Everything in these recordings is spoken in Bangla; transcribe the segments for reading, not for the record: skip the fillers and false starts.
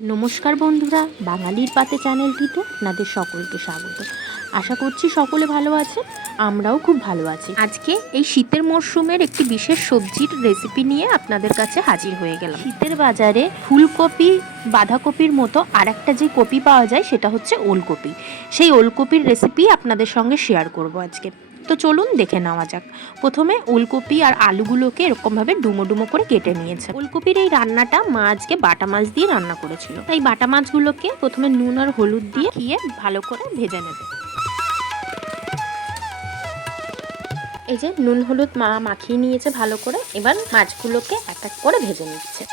নমস্কার বন্ধুরা, বাঙালির পাতে চ্যানেলটিতে আপনাদের সকলকে স্বাগত। আশা করছি সকলে ভালো আছে, আমরাও খুব ভালো আছি। আজকে এই শীতের মরশুমের একটি বিশেষ সবজির রেসিপি নিয়ে আপনাদের কাছে হাজির হয়ে গেলাম। শীতের বাজারে ফুলকপি, বাঁধাকপির মতো আর একটা যে কপি পাওয়া যায় সেটা হচ্ছে ওলকপি। সেই ওলকপির রেসিপি আপনাদের সঙ্গে শেয়ার করব আজকে। তো চলুন দেখে নেওয়া যাক। প্রথমে ওলকপি আর আলুগুলোকে এরকমভাবে ডুমো ডুমো করে কেটে নিয়েছে। ওলকপির এই রান্নাটা মা আজকে বাটা মাছ দিয়ে রান্না করেছিল, তাই বাটা মাছগুলোকে প্রথমে নুন আর হলুদ দিয়ে ভালো করে ভেজে নেবে। এই যে নুন হলুদ মা মাখিয়ে নিয়েছে ভালো করে, এবার মাছগুলোকে এক এক করে ভেজে নিচ্ছে।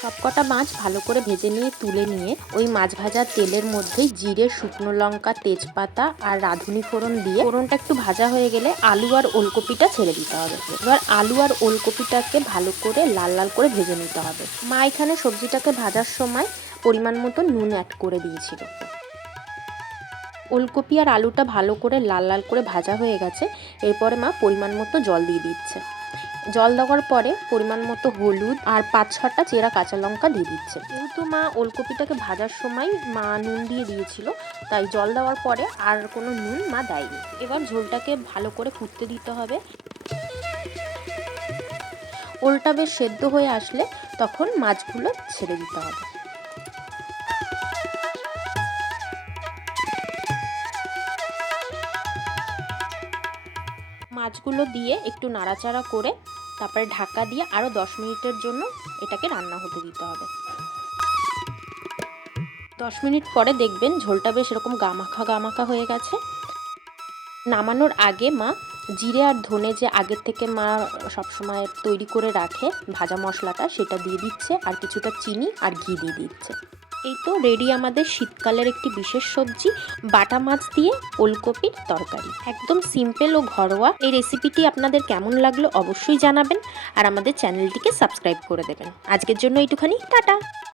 সবকটা মাছ ভালো করে ভেজে নিয়ে তুলে নিয়ে ওই মাছ ভাজার তেলের মধ্যে জিরে, শুকনো লঙ্কা, তেজপাতা আর রাঁধুনি ফোড়ন দিয়ে ফোড়নটা একটু ভাজা হয়ে গেলে আলু আর ওলকপিটা ছেড়ে দিতে হবে। এবার আলু আর ওলকপিটাকে ভালো করে লাল লাল করে ভেজে নিতে হবে। মা এখানে সবজিটাকে ভাজার সময় পরিমাণ মতো নুন অ্যাড করে দিয়েছিল। ওলকপি আর আলুটা ভালো করে লাল লাল করে ভাজা হয়ে গেছে। এরপরে মা পরিমাণ মতো জল দিয়ে দিচ্ছে। জল দেওয়ার পরে পরিমাণ মতো হলুদ আর 5-6টা চেরা কাঁচা লঙ্কা দিয়ে দিচ্ছে। যেহেতু মা ওলকপিটাকে ভাজার সময় মা নুন দিয়ে দিয়েছিল, তাই জল দেওয়ার পরে আর কোনো নুন মা দেয়নি। এবার ঝোলটাকে ভালো করে ফুটতে দিতে হবে। ওলটা বেশ সেদ্ধ হয়ে আসলে তখন মাছগুলো ছেড়ে দিতে হবে। মাছগুলো দিয়ে একটু নাড়াচাড়া করে তারপরে ঢাকা দিয়ে আরও 10 মিনিটের জন্য এটাকে রান্না হতে দিতে হবে। 10 মিনিট পরে দেখবেন ঝোলটা বেশ এরকম গামাখা গামাখা হয়ে গেছে। নামানোর আগে মা জিরে আর ধনে যে আগের থেকে মা সবসময় তৈরি করে রাখে ভাজা মশলাটা, সেটা দিয়ে দিচ্ছে আর কিছুটা চিনি আর ঘি দিয়ে দিচ্ছে। এই তো রেডি আমাদের শীতকালের একটি বিশেষ সবজি, বাটা মাছ দিয়ে ওলকপির তরকারি। একদম সিম্পল ও ঘরোয়া। এই রেসিপিটি আপনাদের কেমন লাগলো অবশ্যই জানাবেন আর আমাদের চ্যানেলটিকে সাবস্ক্রাইব করে দেবেন। আজকের জন্য এইটুখানি, টাটা।